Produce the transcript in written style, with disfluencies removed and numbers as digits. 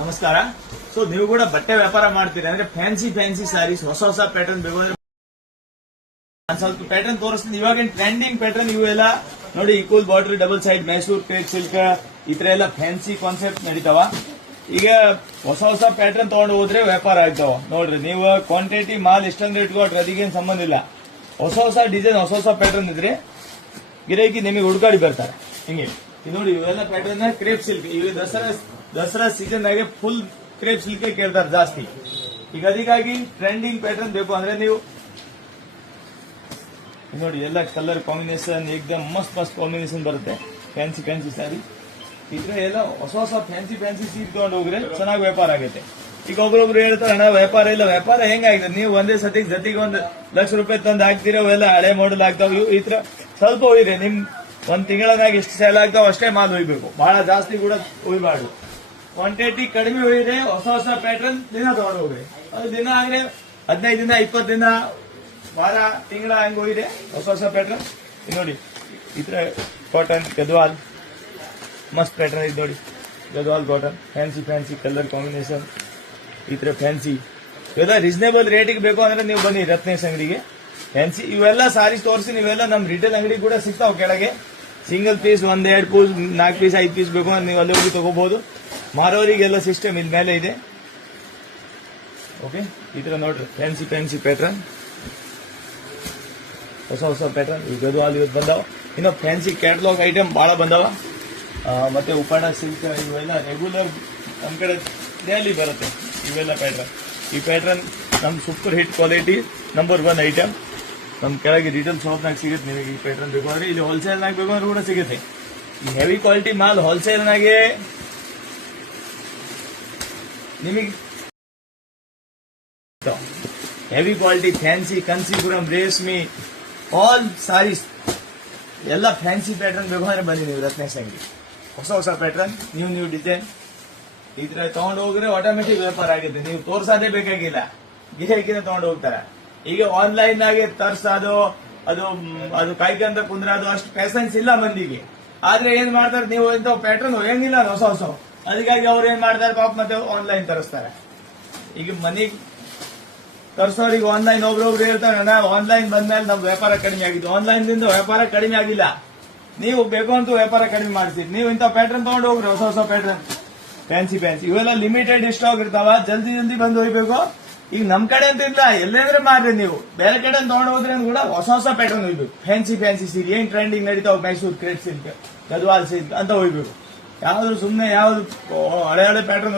ನಮಸ್ಕಾರ. ಸೊ ನೀವು ಕೂಡ ಬಟ್ಟೆ ವ್ಯಾಪಾರ ಮಾಡ್ತೀರಿ ಅಂದ್ರೆ ಫ್ಯಾನ್ಸಿ ಸ್ಯಾರೀಸ್ ಹೊಸ ಪ್ಯಾಟರ್ನ್ ಬೇಕು ಅಂದ್ರೆ ನಾನು ಸ್ವಲ್ಪ ಪ್ಯಾಟರ್ನ್ ತೋರಿಸ್ತೀನಿ. ಇವಾಗಿನ ಟ್ರೆಂಡಿಂಗ್ ಪ್ಯಾಟರ್ನ್ ಇವೆಲ್ಲ ನೋಡಿ, equal border, double side, Mysore crepe silk, ಈ ತರ ಎಲ್ಲ ಫ್ಯಾನ್ಸಿ ಕಾನ್ಸೆಪ್ಟ್ ನಡೀತಾವ. ಈಗ ಹೊಸ ಪ್ಯಾಟರ್ನ್ ತಗೊಂಡು ಹೋದ್ರೆ ವ್ಯಾಪಾರ ಆಗ್ತಾವ. ನೋಡ್ರಿ, ನೀವು ಕ್ವಾಂಟಿಟಿ ಮಾಲ್ ಎಷ್ಟೊಂದು ಇಟ್ಕೊಟ್ರೆ ಅದಕ್ಕೇನು ಸಂಬಂಧ ಇಲ್ಲ. ಹೊಸ ಡಿಸೈನ್, ಹೊಸ ಪ್ಯಾಟರ್ನ್ ಇದ್ರೆ ಗಿರಾಕಿ ನಿಮಗೆ ಹುಡುಕಾಡಿ ಬರ್ತಾರೆ. ಹಿಂಗೆ ಇದು ನೋಡಿ, ಇವೆಲ್ಲ ಪ್ಯಾಟರ್ನ್ ಕ್ರೇಪ್ ಸಿಲ್ಕ್. ಈಗ ದಸರಾ ಸೀಸನ್ ಆಗಿ ಫುಲ್ ಕ್ರೇಪ್ ಸಿಲ್ಕ್ ಕೇಳ್ತಾರೆ ಜಾಸ್ತಿ. ಈಗ ಅದಕ್ಕಾಗಿ ಟ್ರೆಂಡಿಂಗ್ ಪ್ಯಾಟರ್ನ್ ಬೇಕು ಅಂದ್ರೆ ನೀವು ನೋಡಿ, ಎಲ್ಲ ಕಲರ್ ಕಾಂಬಿನೇಷನ್ ಏಕದಮ್ ಮಸ್ತ್ ಕಾಂಬಿನೇಷನ್ ಬರುತ್ತೆ. ಫ್ಯಾನ್ಸಿ ಸ್ಯಾರಿ ಇದ್ರೆ ಎಲ್ಲ ಹೊಸ ಫ್ಯಾನ್ಸಿ ಸೀಟ್ ತಗೊಂಡು ಹೋಗ್ರೆ ಚೆನ್ನಾಗಿ ವ್ಯಾಪಾರ ಆಗುತ್ತೆ. ಈಗ ಒಬ್ರೊಬ್ರು ಹೇಳ್ತಾರೆ ಅಣ್ಣ ವ್ಯಾಪಾರ ಇಲ್ಲ. ವ್ಯಾಪಾರ ಹೆಂಗಾಗಿದೆ, ನೀವು ಒಂದೇ ಸತಿಗೆ ಜೊತೆಗೆ ಒಂದು ₹1,00,000 ತಂದು ಹಾಕ್ತಿರೋ, ಅವೆಲ್ಲ ಹಳೆ ಮಾಡಲ್ ಆಗ್ತಾವ. ಈ ತರ ಸ್ವಲ್ಪ ಹೋಯ್ರೆ ನಿಮ್ ಒಂದ್ ತಿಂಗಳಾಗ ಎಷ್ಟು ಸೇಲ್ ಆಗ್ತಾವ ಅಷ್ಟೇ ಮಾಲ್ ಹೋಯ್ಬೇಕು. ಬಹಳ ಜಾಸ್ತಿ ಕೂಡ ಹೋಯ್ಬಾರ್ದು. ಕ್ವಾಂಟಿಟಿ ಕಡಿಮೆ ಹೋಯ್ರೆ ಹೊಸ ಪ್ಯಾಟರ್ನ್ ದಿನ ತಗೊಂಡು ಹೋಗ್ರಿ. ಅದು ದಿನ ಆಗ್ರೆ 15 ದಿನ 20 ದಿನ ವಾರ ತಿಂಗಳ ಹಂಗ ಹೋಯ್ರೆ ಹೊಸ ಪ್ಯಾಟರ್ನ್. ನೋಡಿ, ಈ ತರ ಕಾಟನ್ ಗದ್ವಾಲ್ ಮಸ್ತ್ ಪ್ಯಾಟರ್ನ್ ಇದೆ ನೋಡಿ. Gadwal cotton fancy colour combination, ಈ ತರ ಫ್ಯಾನ್ಸಿ ಇವೆಲ್ಲ ರೀಸನೇಬಲ್ ರೇಟಿಗೆ ಬೇಕು ಅಂದ್ರೆ ನೀವು ಬನ್ನಿ ರತ್ನೇಶ್ ಅಂಗಡಿಗೆ. ಫ್ಯಾನ್ಸಿ ಇವೆಲ್ಲ ಸಾರೀಸ್ ತೋರಿಸಿ. ನೀವೆಲ್ಲ ನಮ್ ರಿಟೇಲ್ ಅಂಗಡಿ ಕೂಡ ಸಿಗ್ತಾವ. ಕೆಳಗೆ single piece 1-2 piece 4 piece 5 piece ಬೇಕು ಅಂದ್ರೆ ನೀವು ಅಲ್ಲಿ ಹೋಗಿ ತಗೋಬಹುದು. ಮಾರೋರಿಗೆಲ್ಲ ಸಿಸ್ಟಮ್ ಇಲ್ಲಿ ಮೇಲೆ ಇದೆ. ಓಕೆ, ಈ ತರ ನೋಡ್ರಿ ಫ್ಯಾನ್ಸಿ ಪ್ಯಾಟರ್ನ್, ಹೊಸ ಪ್ಯಾಟರ್ನ್. ಈ ಗದ್ವಾಲ್ ಇವತ್ತು ಬಂದಾವ. ಇನ್ನು ಫ್ಯಾನ್ಸಿ ಕ್ಯಾಟಲಾಗ್ ಐಟಮ್ ಬಹಳ ಬಂದಾವ. ಮತ್ತೆ ಉಪ್ಪಾಡ ಸಿಲ್ಕ್ ಇವೆಲ್ಲ ರೆಗ್ಯುಲರ್ ನಮ್ ಕಡೆ ಡೈಲಿ ಬರುತ್ತೆ. ಇವೆಲ್ಲ ಪ್ಯಾಟರ್ನ್, ಈ ಪ್ಯಾಟರ್ನ್ ನಮ್ super hit quality number 1 item. ನಮ್ ಕೆಳಗೆ ರಿಟೇಲ್ ಶಾಪ್ ನಾಗ ಸಿಗುತ್ತೆ. ನಿಮಗೆ ಈ ಪ್ಯಾಟರ್ನ್ ಬೇಕು ಅಂದ್ರೆ ಇಲ್ಲಿ ಹೋಲ್ಸೇಲ್ ನಾಗ ಬೇಕು ಅಂದ್ರೆ ಕೂಡ ಸಿಗುತ್ತೆ. ಈ ಹೆವಿ ಕ್ವಾಲಿಟಿ ಮಾಲ್ ಹೋಲ್ಸೇಲ್ ನಾಗೆ ನಿಮಗೆ ಹೆವಿ ಕ್ವಾಲಿಟಿ ಫ್ಯಾನ್ಸಿ ಕಂಚೀಪುರಂ ರೇಷ್ಮಿ ಆಲ್ ಸಾರೀಸ್ ಎಲ್ಲ ಫ್ಯಾನ್ಸಿ ಪ್ಯಾಟರ್ನ್ ಬೇಕು ಅಂದ್ರೆ ಬನ್ನಿ ನೀವು ರತ್ನೇಶ್ ಅಂಗಡಿ. ಹೊಸ ಪ್ಯಾಟರ್ನ್, ನ್ಯೂ ಡಿಸೈನ್ ಈ ತರ ತಗೊಂಡು ಹೋಗ್ರೆ ಆಟೋಮೆಟಿಕ್ ವ್ಯಾಪಾರ ಆಗುತ್ತೆ. ನೀವು ತೋರ್ಸೋದೇ ಬೇಕಾಗಿಲ್ಲ, ಗಿರಾಕಿನ ತಗೊಂಡು ಹೋಗ್ತಾರೆ. ಈಗ ಆನ್ಲೈನ್ ಆಗಿ ತರ್ಸೋದು ಅದು ಕಾಯ್ಕಂತ ಕುಂದ್ರದು ಅಷ್ಟು ಪೇಷನ್ಸ್ ಇಲ್ಲ ಮಂದಿಗೆ. ಆದ್ರೆ ಏನ್ ಮಾಡ್ತಾರೆ, ನೀವು ಇಂಥ ಪ್ಯಾಟರ್ನ್ ಹೋಗಂಗಿಲ್ಲ ಹೊಸ ಅದಕ್ಕಾಗಿ ಅವ್ರು ಏನ್ ಮಾಡ್ತಾರೆ ಪಾಪ ಮತ್ತೆ ಆನ್ಲೈನ್ ತರಿಸ್ತಾರೆ. ಈಗ ಮನಿಗ್ ತರ್ಸೋರಿಗೆ ಆನ್ಲೈನ್ ಒಬ್ರೊಬ್ರು ಹೇಳ್ತಾರೆ ಅಣ್ಣ ಆನ್ಲೈನ್ ಬಂದ್ಮೇಲೆ ನಮ್ ವ್ಯಾಪಾರ ಕಡಿಮೆ ಆಗಿದ್ದು. ಆನ್ಲೈನ್ ದಿಂದ ವ್ಯಾಪಾರ ಕಡಿಮೆ ಆಗಿಲ್ಲ. ನೀವು ಬೇಕು ಅಂತ ವ್ಯಾಪಾರ ಕಡಿಮೆ ಮಾಡ್ತೀರಿ. ನೀವು ಇಂಥ ಪ್ಯಾಟರ್ನ್ ತಗೊಂಡು ಹೋಗ್ರಿ, ಹೊಸ ಪ್ಯಾಟರ್ನ್ ಫ್ಯಾನ್ಸಿ ಇವೆಲ್ಲ ಲಿಮಿಟೆಡ್ ಸ್ಟಾಕ್ ಇರ್ತಾವ. ಜಲ್ದಿ ಬಂದು ಹೋಗ್ಬೇಕು. ಈಗ ನಮ್ ಕಡೆ ಅಂತ ಇಲ್ಲ, ಎಲ್ಲೇಂದ್ರೆ ಮಾಡ್ರಿ. ನೀವು ಬೇರೆ ಕಡೆ ತಗೊಂಡು ಹೋದ್ರೆ ಕೂಡ ಹೊಸ ಪ್ಯಾಟರ್ನ್ ಹೋಗ್ಬೇಕು. ಫ್ಯಾನ್ಸಿ ಸೀರೆ ಏನ್ ಟ್ರೆಂಡಿಂಗ್ ನಡೀತಾವ, Mysore crepe silk, Gadwal silk ಅಂತ ಹೋಗ್ಬೇಕು. ಯಾವ್ದು ಸುಮ್ನೆ ಯಾವ್ದು ಹಳೆ ಪ್ಯಾಟರ್ನ್